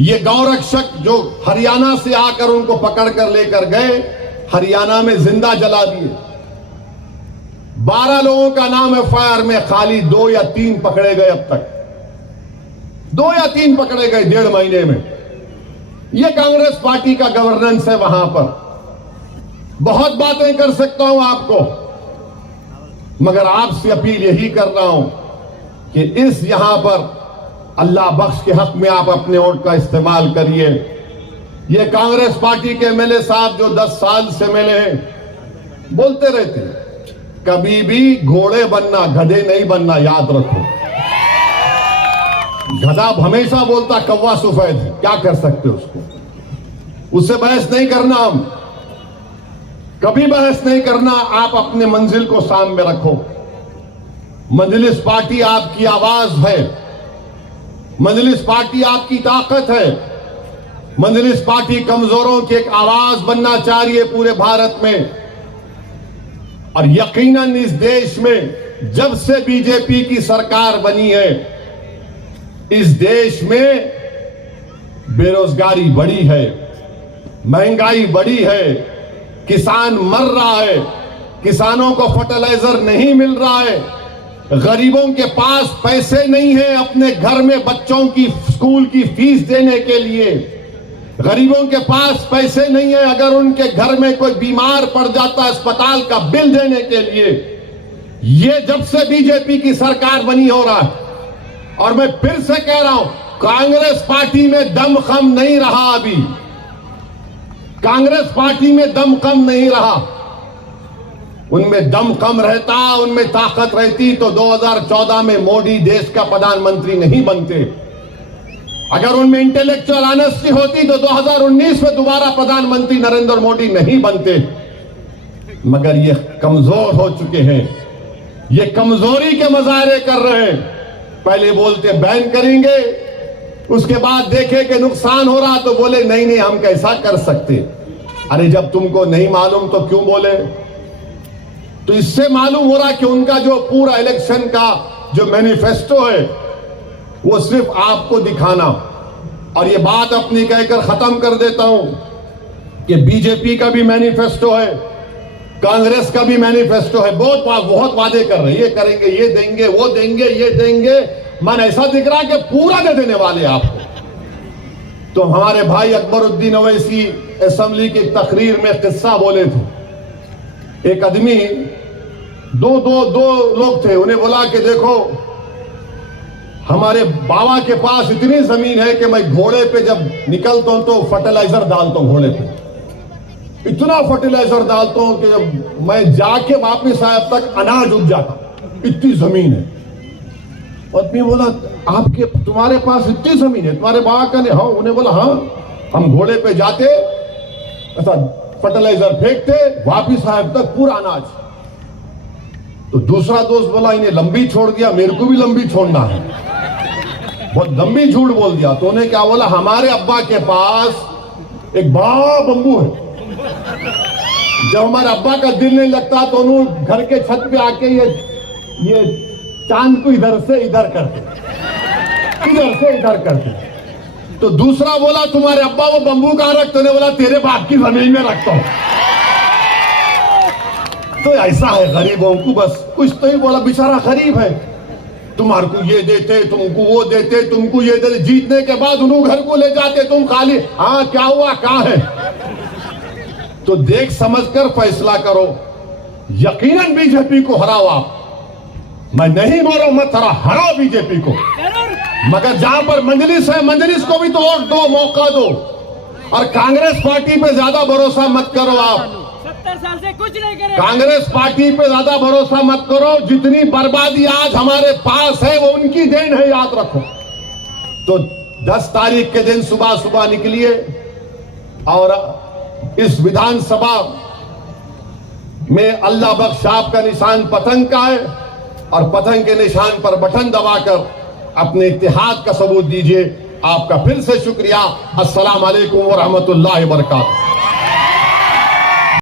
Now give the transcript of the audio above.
ये गौरक्षक जो हरियाणा से आकर उनको पकड़ कर लेकर गए, हरियाणा में जिंदा जला दिए। 12 लोगों का नाम एफआईआर में, खाली 2 या 3 पकड़े गए। अब तक 2 या 3 पकड़े गए 1.5 महीने में। यह कांग्रेस पार्टी का गवर्नेंस है। वहां पर बहुत बातें कर सकता हूं आपको, मगर आपसे अपील यही कर रहा हूं कि इस यहां पर अल्लाह बख्श के हक में आप अपने वोट का इस्तेमाल करिए। ये कांग्रेस पार्टी के एमएलए साहब जो 10 साल से मिले हैं, बोलते रहते हैं कभी भी घोड़े बनना, गधे नहीं बनना, याद रखो। गधा हमेशा बोलता कौवा सफेद है, क्या कर सकते उसको, उससे बहस नहीं करना। हम कभी बहस नहीं करना। आप अपने मंजिल को सामने रखो। मजलिस पार्टी आपकी आवाज है, मजलिस पार्टी आपकी ताकत है। मजलिस पार्टी कमजोरों की एक आवाज बनना चाह रही है पूरे भारत में। और यकीनन इस देश में जब से बीजेपी की सरकार बनी है, इस देश में बेरोजगारी बढ़ी है, महंगाई बढ़ी है, किसान मर रहा है, किसानों को फर्टिलाइजर नहीं मिल रहा है, गरीबों के पास पैसे नहीं है अपने घर में बच्चों की स्कूल की फीस देने के लिए, गरीबों के पास पैसे नहीं है अगर उनके घर में कोई बीमार पड़ जाता है अस्पताल का बिल देने के लिए। ये जब से बीजेपी की सरकार बनी हो रहा है। और मैं फिर से कह रहा हूं, कांग्रेस पार्टी में दम कम नहीं रहा। अभी कांग्रेस पार्टी में दम कम नहीं रहा। उनमें दम कम रहता, उनमें ताकत रहती तो 2014 में मोदी देश का प्रधानमंत्री नहीं बनते। अगर उनमें इंटेलेक्चुअल ऑनेस्टी होती तो 2019 में दोबारा प्रधानमंत्री नरेंद्र मोदी नहीं बनते। मगर ये कमजोर हो चुके हैं, ये कमजोरी के मुजाहरे कर रहे हैं। पहले बोलते बैन करेंगे, उसके बाद देखे कि नुकसान हो रहा तो बोले नहीं नहीं हम कैसा कर सकते। अरे जब तुमको नहीं मालूम तो क्यों बोले। तो इससे मालूम हो रहा कि उनका जो पूरा इलेक्शन का जो मैनिफेस्टो है वो सिर्फ आपको दिखाना। और ये बात अपनी कहकर खत्म कर देता हूं कि बीजेपी का भी मैनिफेस्टो है, कांग्रेस का भी मैनिफेस्टो है। बहुत वादे कर रहे हैं, ये करेंगे, ये देंगे, वो देंगे, ये देंगे। मन ऐसा दिख रहा है कि पूरा दे देने वाले आपको। तो हमारे भाई अकबरुद्दीन ओवैसी असेंबली की तकरीर में किस्सा बोले थे। एक आदमी दो लोग थे, उन्हें बोला कि देखो हमारे बाबा के पास इतनी जमीन है कि मैं घोड़े पे जब निकलता हूं तो फर्टिलाइजर डालता हूं घोड़े पे, इतना फर्टिलाइजर डालता हूं कि जब मैं जाके वापिस आया तक अनाज उग जाता, इतनी जमीन है। आदमी बोला आपके तुम्हारे पास इतनी जमीन है, तुम्हारे बाबा का ने? हाँ। उन्हें बोला हाँ, हम घोड़े पे जाते ऐसा फर्टिलाइजर फेंकते, वापिस आए तक पूरा अनाज। तो दूसरा दोस्त बोला इन्हें लंबी छोड़ दिया, मेरे को भी लंबी छोड़ना है। बहुत लंबी झूठ बोल दिया। तो उन्हें क्या बोला, हमारे अब्बा के पास एक बड़ा बंबू है, जब हमारे अब्बा का दिल नहीं लगता तो उन्होंने घर के छत पे आके ये चांद को इधर से इधर करते, इधर से इधर करते। तो दूसरा बोला तुम्हारे अब्बा वो बंबू कहां रखते? उन्हें बोला तेरे बाप की जमीन में रखता हूं। तो ऐसा है गरीबों को, बस कुछ तो ही बोला, बेचारा गरीब है, तुम्हारे को ये देते, तुमको वो देते, तुमको ये देते, जीतने के बाद उन्होंने घर को ले जाते, तुम खाली हाँ क्या हुआ कहां है। तो देख समझकर फैसला करो। यकीनन बीजेपी को हराओ आप। मैं नहीं बोल रहा हूं मत हराओ बीजेपी को, मगर जहां पर मजलिस है मजलिस को भी तो वोट दो, मौका दो। और कांग्रेस पार्टी पे ज्यादा भरोसा मत करो आप। 70 साल से कुछ नहीं करे। कांग्रेस पार्टी पे ज्यादा भरोसा मत करो। जितनी बर्बादी आज हमारे पास है वो उनकी देन है, याद रखो। तो 10 तारीख के दिन सुबह सुबह निकलिए और इस विधानसभा में अल्लाह बख्श आपका निशान पतंग का है और पतंग के निशान पर बटन दबाकर अपने इत्तेहाद का सबूत दीजिए। आपका फिर से शुक्रिया। अस्सलाम वालेकुम व रहमतुल्लाहि व बरकातहू।